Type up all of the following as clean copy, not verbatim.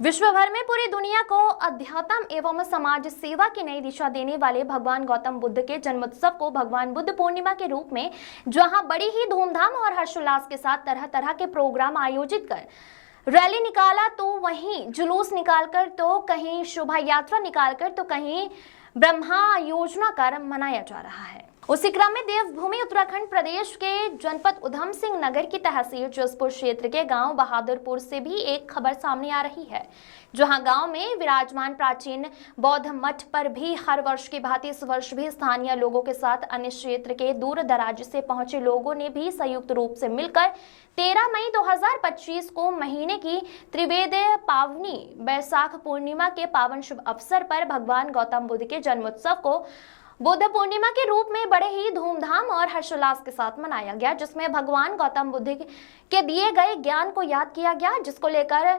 विश्व भर में पूरी दुनिया को अध्यात्म एवं समाज सेवा की नई दिशा देने वाले भगवान गौतम बुद्ध के जन्मोत्सव को भगवान बुद्ध पूर्णिमा के रूप में जहां बड़ी ही धूमधाम और हर्षोल्लास के साथ तरह तरह के प्रोग्राम आयोजित कर रैली निकाला, तो वहीं जुलूस निकालकर, तो कहीं शोभा यात्रा निकालकर, तो कहीं ब्रह्मा योजना कर मनाया जा रहा है। उसी क्रम में देवभूमि उत्तराखंड प्रदेश के जनपद उधम सिंह नगर की तहसील जसपुर क्षेत्र के गांव बहादुरपुर से भी एक खबर सामने आ रही है, जहां गांव में विराजमान प्राचीन बौद्ध मठ पर भी हर वर्ष की भांति इस वर्ष भी स्थानीय लोगों के साथ अन्य क्षेत्र के दूर दराज से पहुंचे लोगों ने भी संयुक्त रूप से मिलकर 13 मई 2025 को महीने की त्रिवेदीय पावनी बैसाख पूर्णिमा के पावन शुभ अवसर पर भगवान गौतम बुद्ध के जन्मोत्सव को बुद्ध पूर्णिमा के रूप में बड़े ही धूमधाम और हर्षोल्लास के साथ मनाया गया, जिसमें भगवान गौतम बुद्ध के दिए गए ज्ञान को याद किया गया, जिसको लेकर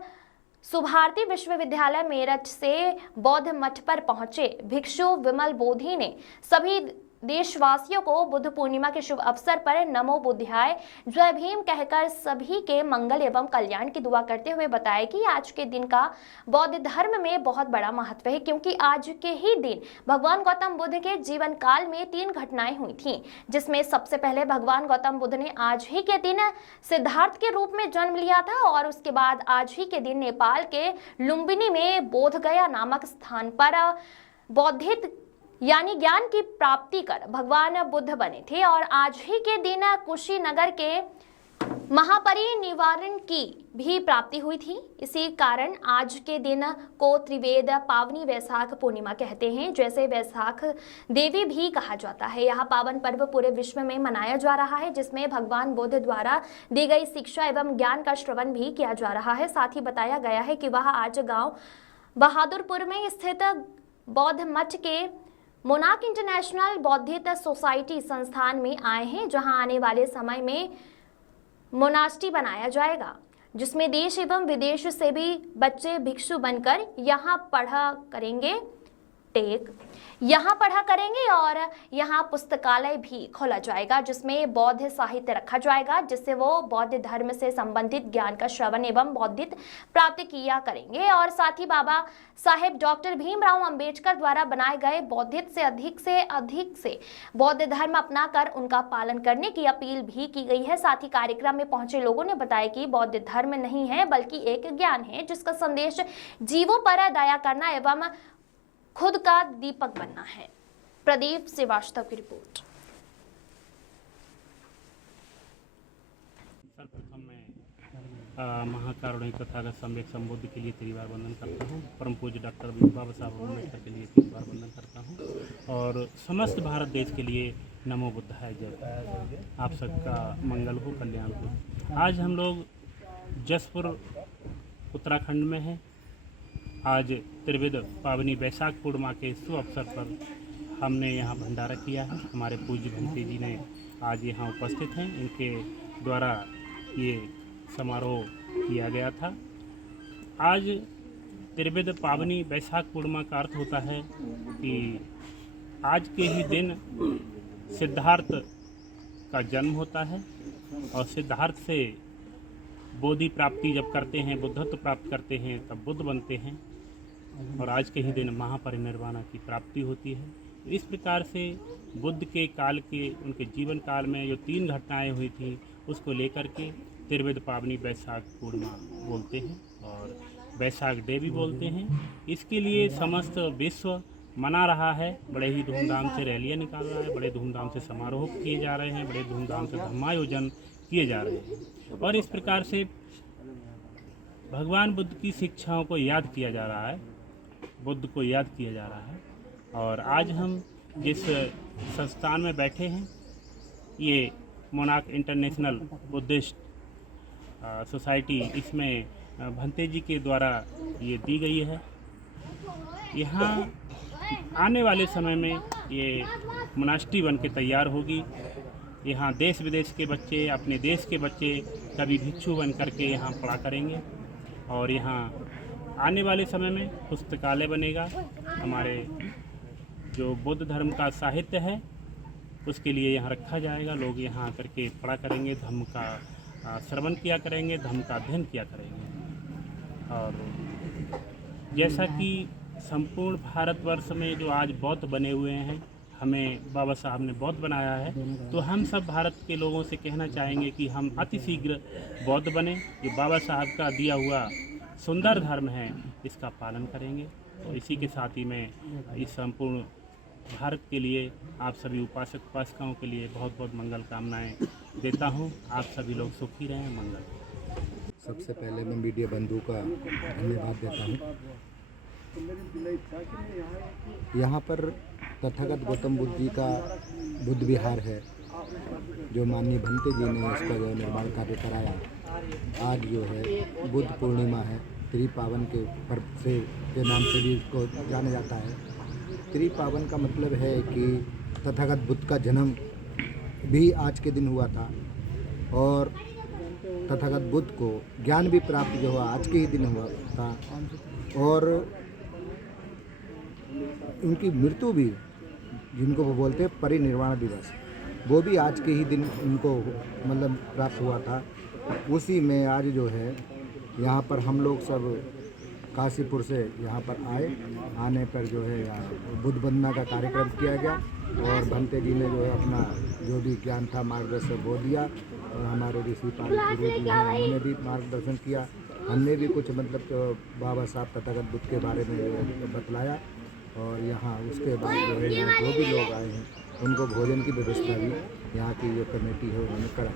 सुभारती विश्वविद्यालय मेरठ से बौद्ध मठ पर पहुंचे भिक्षु विमल बोधि ने सभी देशवासियों को बुद्ध पूर्णिमा के शुभ अवसर पर नमो बुद्धाय जय भीम कहकर सभी के मंगल एवं कल्याण की दुआ करते हुए बताया कि आज के दिन का बौद्ध धर्म में बहुत बड़ा महत्व है, क्योंकि आज के ही दिन भगवान गौतम बुद्ध के जीवन काल में 3 घटनाएं हुई थीं, जिसमें सबसे पहले भगवान गौतम बुद्ध ने आज ही के दिन सिद्धार्थ के रूप में जन्म लिया था, और उसके बाद आज ही के दिन नेपाल के लुम्बिनी में बोधगया नामक स्थान पर बौद्धित यानी ज्ञान की प्राप्ति कर भगवान बुद्ध बने थे, और आज ही के दिन कुशीनगर के महापरिनिर्वाण की भी प्राप्ति हुई थी। इसी कारण आज के दिन को त्रिवेद पावनी वैशाख पूर्णिमा कहते हैं, जैसे वैशाख देवी भी कहा जाता है। यह पावन पर्व पूरे विश्व में मनाया जा रहा है, जिसमें भगवान बुद्ध द्वारा दी गई शिक्षा एवं ज्ञान का श्रवण भी किया जा रहा है। साथ ही बताया गया है कि वह आज गांव बहादुरपुर में स्थित बौद्ध मठ के मोनाक इंटरनेशनल बौद्धित सोसाइटी संस्थान में आए हैं, जहां आने वाले समय में मोनास्ट्री बनाया जाएगा, जिसमें देश एवं विदेश से भी बच्चे भिक्षु बनकर यहाँ पढ़ा करेंगे और यहाँ पुस्तकालय भी खोला जाएगा, जिसमें बौद्ध साहित्य रखा जाएगा, जिससे वो बौद्ध धर्म से संबंधित ज्ञान का श्रवण एवं बौद्धित प्राप्ति किया करेंगे। और साथ ही बाबा साहेब डॉक्टर भीमराव अंबेडकर द्वारा बनाए गए बौद्धित से अधिक से बौद्ध धर्म अपनाकर उनका पालन करने की अपील भी की गई है। साथ ही कार्यक्रम में पहुंचे लोगों ने बताया कि बौद्ध धर्म नहीं है, बल्कि एक ज्ञान है, जिसका संदेश जीवों पर दया करना एवं खुद का दीपक बनना है। प्रदीप श्रीवास्तव की रिपोर्ट। सर्वप्रथम मैं महाकारुणिक तथागत सम्यक संबोधि के लिए 3 बार वंदन करता हूँ। परम पूज्य डॉक्टर बाबा साहब अम्बेडकर के लिए 3 बार वंदन करता हूँ, और समस्त भारत देश के लिए नमो बुद्धाय जय। आप सबका मंगल हो, कल्याण हो। आज हम लोग जसपुर उत्तराखंड में हैं। आज त्रिवेद पावनी बैसाख पूर्णिमा के शुभ अवसर पर हमने यहाँ भंडारा किया है। हमारे पूज्य भंते जी ने आज यहाँ उपस्थित हैं, इनके द्वारा ये समारोह किया गया था। आज त्रिवेद पावनी बैसाख पूर्णिमा का अर्थ होता है कि आज के ही दिन सिद्धार्थ का जन्म होता है, और सिद्धार्थ से बोधि प्राप्ति जब करते हैं, बुद्धत्व प्राप्त करते हैं, तब बुद्ध बनते हैं, और आज के ही दिन महापरिनिर्वाण की प्राप्ति होती है। इस प्रकार से बुद्ध के काल के, उनके जीवन काल में जो 3 घटनाएं हुई थी, उसको लेकर के त्रिवेद पावनी बैसाख पूर्णिमा बोलते हैं, और बैसाख डे भी बोलते हैं। इसके लिए समस्त विश्व मना रहा है, बड़े ही धूमधाम से रैलियाँ निकाल रहा है, बड़े धूमधाम से समारोह किए जा रहे हैं, बड़े धूमधाम से धर्मायोजन किए जा रहे हैं, और इस प्रकार से भगवान बुद्ध की शिक्षाओं को याद किया जा रहा है, बुद्ध को याद किया जा रहा है। और आज हम जिस संस्थान में बैठे हैं, ये मोनाक इंटरनेशनल बुद्धिस्ट सोसाइटी, इसमें भंते जी के द्वारा ये दी गई है। यहाँ आने वाले समय में ये मोनास्ट्री बन के तैयार होगी। यहाँ देश विदेश के बच्चे, अपने देश के बच्चे कभी भिक्षु बन करके यहाँ पढ़ा करेंगे, और यहाँ आने वाले समय में पुस्तकालय बनेगा। हमारे जो बौद्ध धर्म का साहित्य है, उसके लिए यहाँ रखा जाएगा। लोग यहाँ आकर के पढ़ा करेंगे, धर्म का श्रवण किया करेंगे, धर्म का अध्ययन किया करेंगे। और जैसा कि संपूर्ण भारतवर्ष में जो आज बौद्ध बने हुए हैं, हमें बाबा साहब ने बौद्ध बनाया है, तो हम सब भारत के लोगों से कहना चाहेंगे कि हम अतिशीघ्र बौद्ध बने। जो बाबा साहब का दिया हुआ सुंदर धर्म है, इसका पालन करेंगे। और इसी के साथ ही मैं इस संपूर्ण भारत के लिए आप सभी उपासक उपासिकाओं के लिए बहुत बहुत मंगल कामनाएं देता हूं। आप सभी लोग सुखी रहें, मंगल। सबसे पहले मैं मीडिया बंधु का धन्यवाद देता हूँ। यहाँ पर तथागत गौतम बुद्ध जी का बुद्ध विहार है, जो माननीय भंते जी ने इसका जो निर्माण कार्य कराया। आज जो है बुद्ध पूर्णिमा है, त्रिपावन के पर्व से के नाम से भी इसको जाना जाता है। त्रिपावन का मतलब है कि तथागत बुद्ध का जन्म भी आज के दिन हुआ था, और तथागत बुद्ध को ज्ञान भी प्राप्त जो हुआ आज के ही दिन हुआ था, और उनकी मृत्यु भी, जिनको वो बोलते हैं परिनिर्वाण दिवस, वो भी आज के ही दिन उनको मतलब प्राप्त हुआ था। उसी में आज जो है यहाँ पर हम लोग सब काशीपुर से यहाँ पर आए। आने पर जो है यहाँ बुद्ध वंदना का कार्यक्रम किया गया, और भंते जी ने जो है अपना जो भी ज्ञान था मार्गदर्शन वो दिया, और हमारे ऋषि पाल गुरु जी हैं, उन्होंने भी मार्गदर्शन किया। हमने भी कुछ मतलब बाबा साहब तथागत बुद्ध के बारे में बतलाया, और यहाँ उसके बाद जो है यहाँ जो भी लोग आए हैं उनको भोजन की व्यवस्था भी यहाँ की जो कमेटी है उन्होंने करा।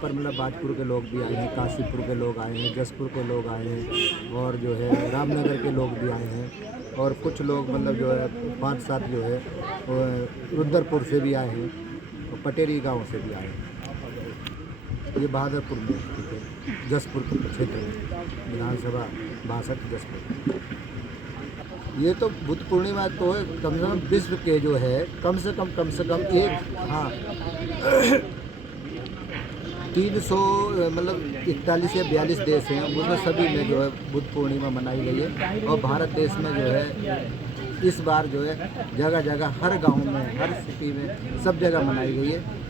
पर मतलब बाजपुर के लोग भी आए हैं, काशीपुर के लोग आए हैं, जसपुर के लोग आए हैं, और जो है रामनगर के लोग भी आए हैं, और कुछ लोग मतलब जो है 5-7 जो है रुद्रपुर से भी आए हैं, और पटेरी गांव से भी आए हैं। ये बहादुरपुर में स्थित है, जसपुर क्षेत्र में, विधानसभा 62 जसपुर। ये तो बुद्ध पूर्णिमा तो है, कम से कम विश्व के जो है कम से कम एक 300 मतलब 41 या 42 देश हैं, उसमें सभी में जो है बुद्ध पूर्णिमा मनाई गई है। और भारत देश में जो है इस बार जो है जगह जगह, हर गांव में, हर सिटी में, सब जगह मनाई गई है।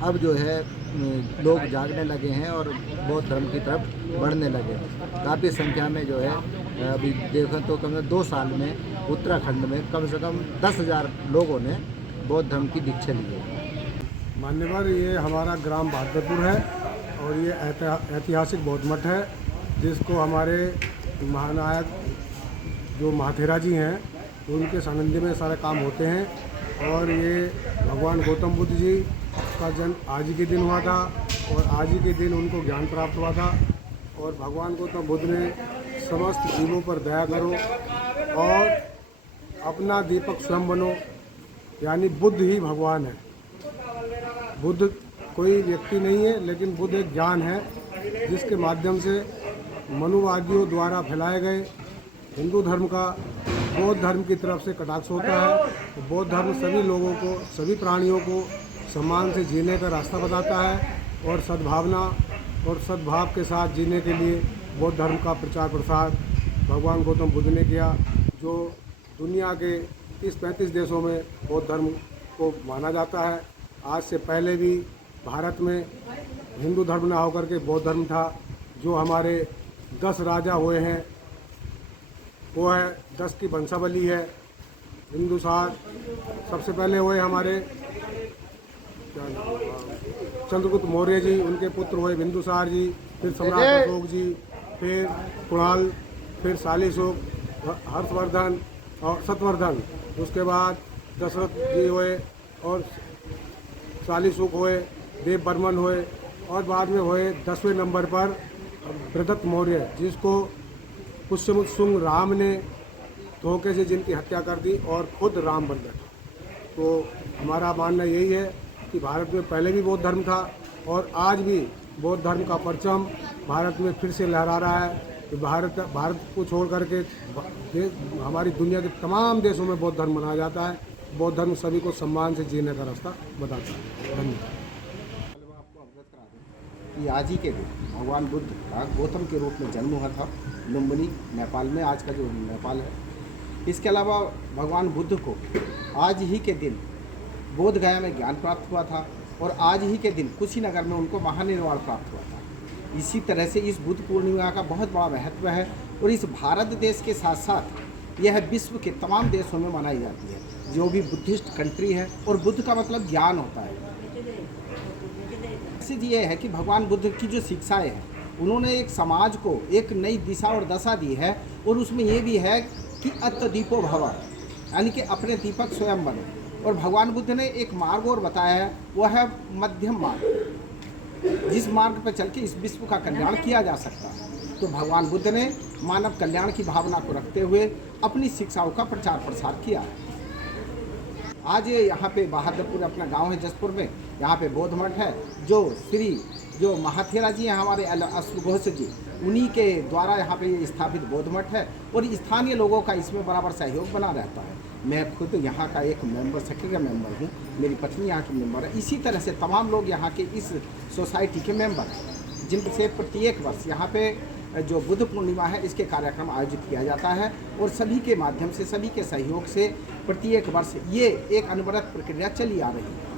अब जो है लोग जागने लगे हैं और बौद्ध धर्म की तरफ बढ़ने लगे हैं। काफ़ी संख्या में जो है अभी देखें तो कम से कम 2 साल में उत्तराखंड में कम से कम 10,000 लोगों ने बौद्ध धर्म की दीक्षा ली है। मान्यवर, ये हमारा ग्राम बहादुरपुर है, और ये ऐतिहासिक बौद्ध मठ है, जिसको हमारे महानायक जो महाथेरा जी हैं उनके सानिध्य में सारे काम होते हैं। और ये भगवान गौतम बुद्ध जी का जन्म आज ही के दिन हुआ था, और आज ही के दिन उनको ज्ञान प्राप्त हुआ था। और भगवान गौतम बुद्ध ने समस्त जीवों पर दया करो और अपना दीपक स्वयं बनो, यानी बुद्ध ही भगवान है। बुद्ध कोई व्यक्ति नहीं है, लेकिन बुद्ध एक ज्ञान है, जिसके माध्यम से मनुवादियों द्वारा फैलाए गए हिंदू धर्म का बौद्ध धर्म की तरफ से कटाक्ष होता है। तो बौद्ध धर्म सभी लोगों को, सभी प्राणियों को सम्मान से जीने का रास्ता बताता है, और सद्भावना और सद्भाव के साथ जीने के लिए बौद्ध धर्म का प्रचार प्रसार भगवान गौतम बुद्ध ने किया, जो दुनिया के 30-35 देशों में बौद्ध धर्म को माना जाता है। आज से पहले भी भारत में हिंदू धर्म ना होकर के बौद्ध धर्म था। जो हमारे 10 राजा हुए हैं, वो है 10 की वंशावली है। हिंदुसार सबसे पहले हुए हमारे चंद्रगुप्त मौर्य जी, उनके पुत्र हुए बिंदुसार जी, फिर सम्राट अशोक जी, फिर कुणाल, फिर शालीशोक, हर्षवर्धन और सतवर्धन। उसके बाद दशरथ जी हुए, और शालीशोक हुए, देव बर्मन हुए, और बाद में हुए 10वें नंबर पर बृहदत्त मौर्य, जिसको पुष्यमुख शुंग राम ने धोखे से जिनकी हत्या कर दी और खुद राम बन बैठा। तो हमारा मानना यही है कि भारत में पहले भी बौद्ध धर्म था, और आज भी बौद्ध धर्म का परचम भारत में फिर से लहरा रहा है। कि भारत को छोड़ करके हमारी दुनिया के तमाम देशों में बौद्ध धर्म मनाया जाता है। बौद्ध धर्म सभी को सम्मान से जीने का रास्ता बताता है। धन्यवाद। कि आज ही के दिन भगवान बुद्ध का गौतम के रूप में जन्म हुआ था लुम्बिनी, नेपाल में, आज का जो नेपाल है। इसके अलावा भगवान बुद्ध को आज ही के दिन बोध गया में ज्ञान प्राप्त हुआ था, और आज ही के दिन कुशीनगर में उनको महानिर्वाण प्राप्त हुआ था। इसी तरह से इस बुद्ध पूर्णिमा का बहुत बड़ा महत्व है, और इस भारत देश के साथ साथ यह विश्व के तमाम देशों में मनाई जाती है, जो भी बुद्धिस्ट कंट्री है। और बुद्ध का मतलब ज्ञान होता है। मैसेज ये है कि भगवान बुद्ध की जो शिक्षाएं हैं, उन्होंने एक समाज को एक नई दिशा और दशा दी है। और उसमें ये भी है कि अत्त दीपो भव, यानी कि अपने दीपक स्वयं बनो। और भगवान बुद्ध ने एक मार्ग और बताया है, वह है मध्यम मार्ग, जिस मार्ग पर चल के इस विश्व का कल्याण किया जा सकता है। तो भगवान बुद्ध ने मानव कल्याण की भावना को रखते हुए अपनी शिक्षाओं का प्रचार प्रसार किया है। आज ये यहाँ पे बहादुरपुर अपना गांव है जसपुर में, यहाँ पे बौद्ध मठ है, जो महाथेरा जी हैं हमारे अश्व घोष जी, उन्हीं के द्वारा यहाँ पे ये स्थापित बौद्ध मठ है। और स्थानीय लोगों का इसमें बराबर सहयोग बना रहता है। मैं खुद यहाँ का एक मेंबर, सक्रिय मेंबर हूँ, मेरी पत्नी यहाँ की मेंबर है। इसी तरह से तमाम लोग यहाँ के इस सोसाइटी के मेंबर हैं, जिनसे प्रत्येक वर्ष यहाँ पे जो बुद्ध पूर्णिमा है, इसके कार्यक्रम आयोजित किया जाता है। और सभी के माध्यम से, सभी के सहयोग से प्रत्येक वर्ष ये एक अनवरत प्रक्रिया चली आ रही है।